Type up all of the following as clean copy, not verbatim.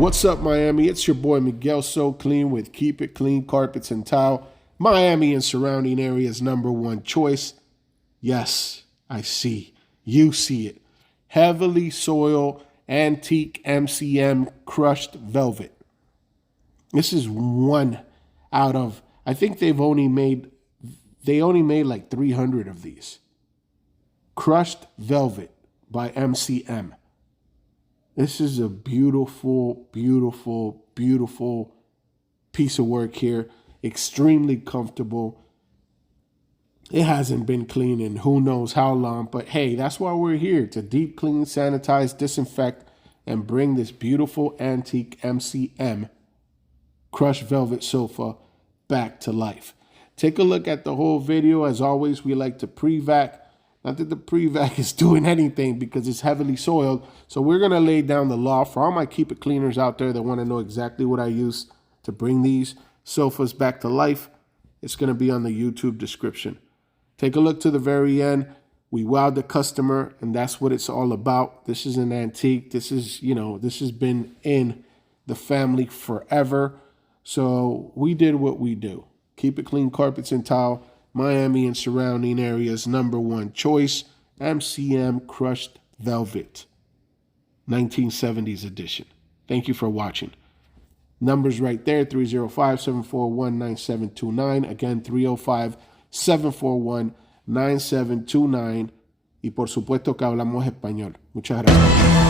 What's up, Miami? It's your boy Miguel So Clean with Keep It Clean Carpets and Tile, Miami and surrounding areas' #1 choice. Yes, I see. You see it. Heavily soiled antique MCM crushed velvet. This is one out of, I think they only made like 300 of these. Crushed velvet by MCM. This is a beautiful, beautiful, beautiful piece of work here. Extremely comfortable. It hasn't been cleaned in who knows how long, but hey, that's why we're here, to deep clean, sanitize, disinfect, and bring this beautiful antique MCM crushed velvet sofa back to life. Take a look at the whole video. As always, we like to pre-vac. Not that the pre-vac is doing anything because it's heavily soiled. So we're going to lay down the law for all my Keep It Cleaners out there that want to know exactly what I use to bring these sofas back to life. It's going to be on the YouTube description. Take a look to the very end. We wowed the customer, and that's what it's all about. This is an antique. This is, this has been in the family forever. So we did what we do. Keep It Clean Carpets and Tile, Miami and surrounding areas' #1 choice, MCM crushed velvet, 1970s edition. Thank you for watching. Numbers right there, 305-741-9729. Again, 305-741-9729. Y por supuesto que hablamos español. Muchas gracias.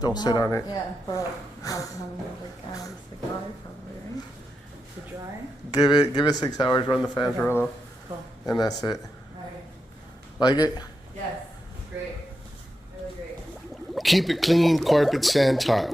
Don't sit on it. Yeah, for like cigar probably, right? to dry. Give it 6 hours, run the fans real low, Cool. and that's it. Alright. Like it? Yes, great. Really great. Keep it clean, carpet, sand, tile.